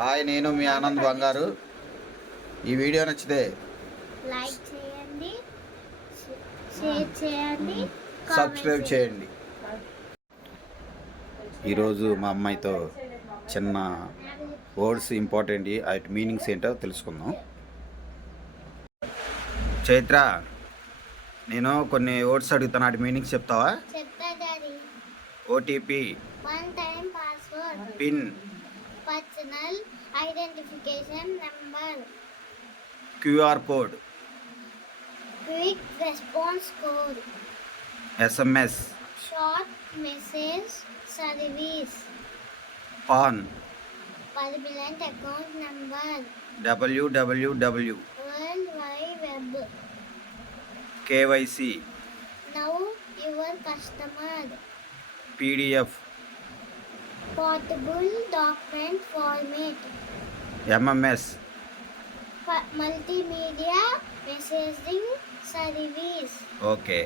Hi, నేను మీ ఆనంద్ బంగారు. ఈ వీడియో నచ్చితే లైక్ చేయండి, షేర్ చేయండి, సబ్స్క్రైబ్ చేయండి. ఈరోజు మా అమ్మాయితో చిన్న వర్డ్స్ ఇంపార్టెంట్ వాటి మీనింగ్స్ ఏంటో తెలుసుకుందాం. చైత్ర, నేను కొన్ని వర్డ్స్ అడుగుతాను, వాటి మీనింగ్స్ చెప్తావా? చెప్తా daddy. OTP, one time password, pin, personal identification number, QR code, quick response code, SMS, short message service, pan, permanent account number, www, world wide web, KYC, now your customer, PDF, portable document format, MMS, multimedia messaging service. Okay.